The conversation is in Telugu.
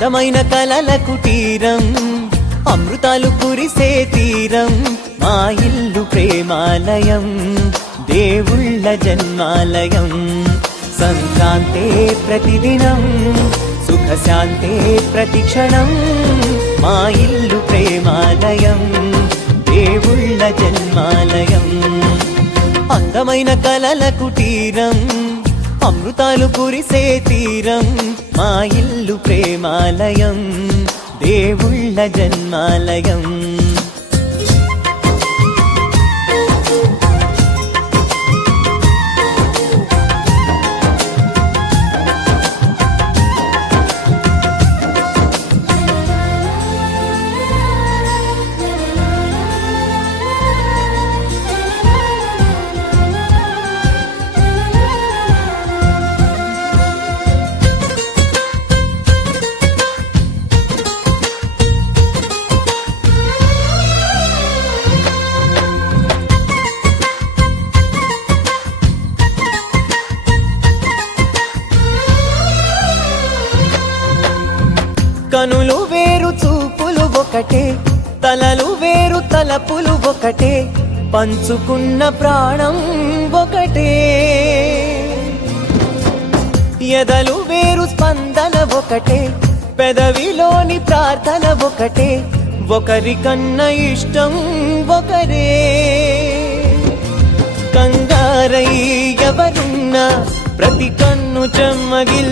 అందమైన కలల కుటీరం, అమృతాలు కురిసే తీరం, మా ఇల్లు ప్రేమాలయం, దేవుళ్ళ జన్మాలయం. సంక్రాంతే ప్రతిదినం, సుఖశాంతే ప్రతిక్షణం, మా ఇల్లు ప్రేమాలయం, దేవుళ్ళ జన్మాలయం. అందమైన కలల కుటీరం, అమృతాలు కురిసే తీరం, మా ఇల్లు ప్రేమాలయం, దేవుళ్ళ జన్మాలయం. కనులు వేరు చూపులు ఒకటే, తలలు వేరు తలపులు ఒకటే, పంచుకున్న ప్రాణం ఒకటే. ఎదలు వేరు స్పందన ఒకటే, పెదవిలోని ప్రార్థన ఒకటే, ఒకరికన్నా ఇష్టం ఒకరే. కంగారై ఎవరున్నా ప్రతి కన్ను చెమ్మగిల్